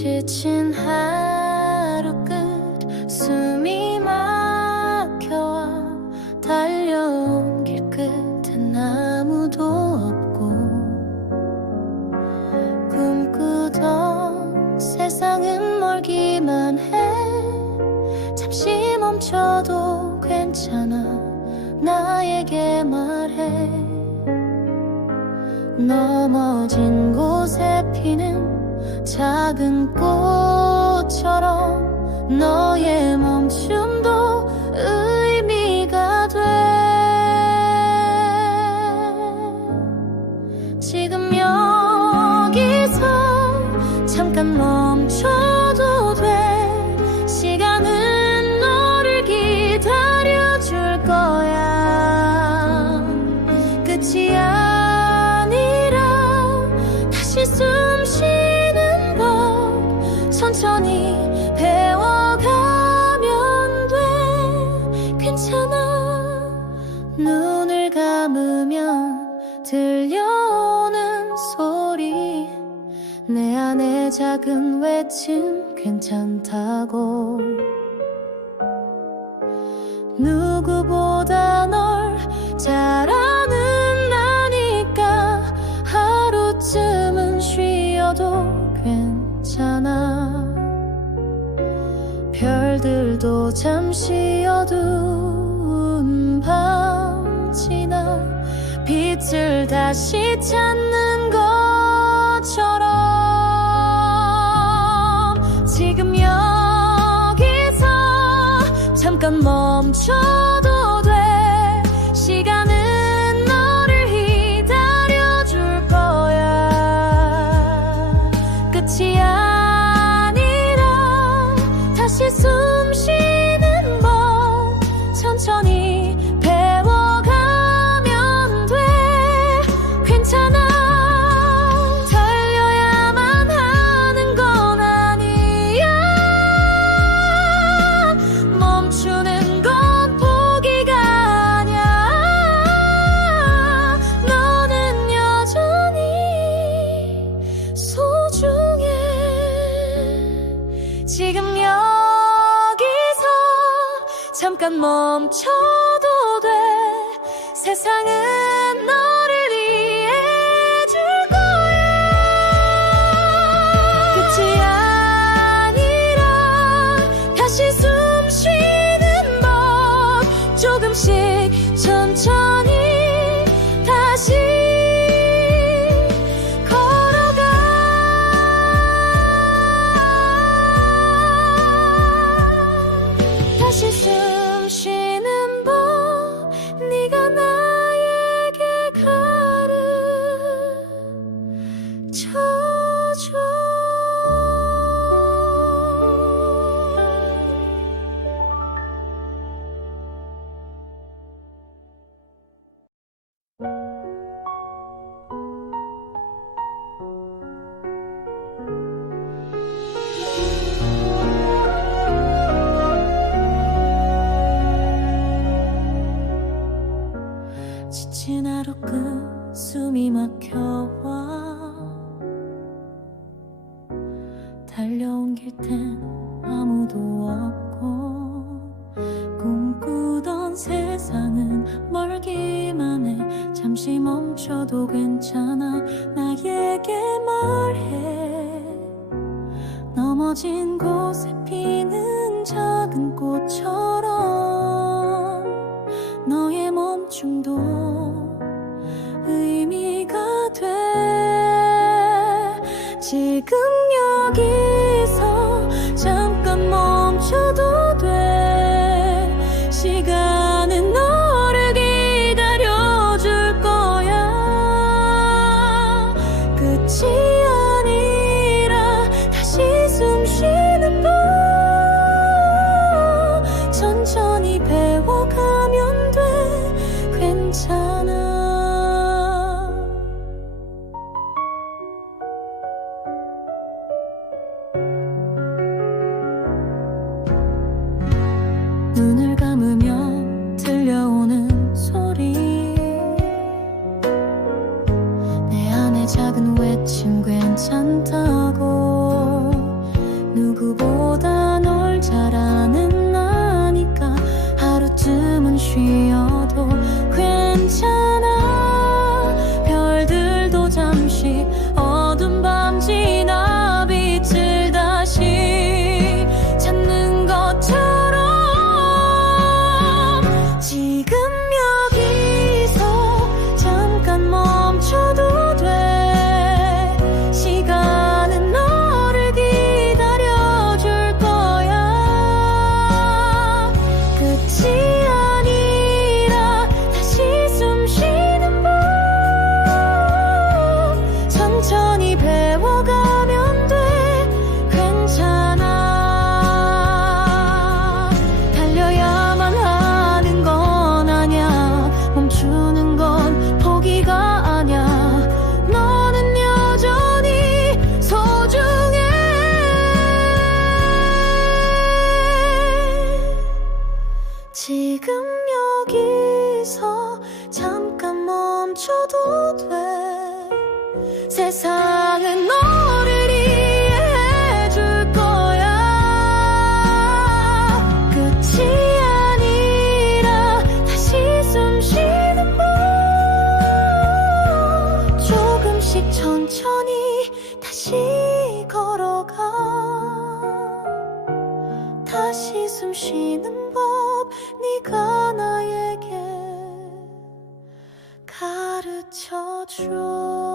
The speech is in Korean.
지친 하루 끝 숨이 막혀와 달려온 길 끝엔 아무도 없고 꿈꾸던 세상은 멀기만 해. 잠시 멈춰도 괜찮아. 나에게 말해. 넘어진 곳에 피는 작은 꽃처럼 너의 멈춤 괜찮아. 눈을 감으면 들려오는 소리. 내 안의 작은 외침 괜찮다고. 누구보다 널 별들도 잠시 어두운 밤 지나 빛을 다시 찾는 것처럼 지금 여기서 잠깐 멈춰도 돼. 시간은 너를 기다려줄 거야. 끝이 아 잠깐 멈춰도 돼. 세상은 끝 숨이 막혀와 달려온 길 땐 아무도 없고 꿈꾸던 세상은 멀기만 해. 잠시 멈춰도 괜찮아. 나에게 말해. 넘어진 곳에 피는 작은 꽃처럼 너의 멈춤도 지금 여기서 잠깐 멈춰도 돼. 시간은 너를 기다려줄 거야. 끝이 작은 외침 괜찮다고. 누구보다 널 잘 아는 나니까 하루쯤은 쉬어. 心。 않아도 돼. 세상은 너를 이해해줄 거야. 끝이 아니라 다시 숨 쉬는 법. 조금씩 천천히 다시 걸어가. 다시 숨 쉬는 说。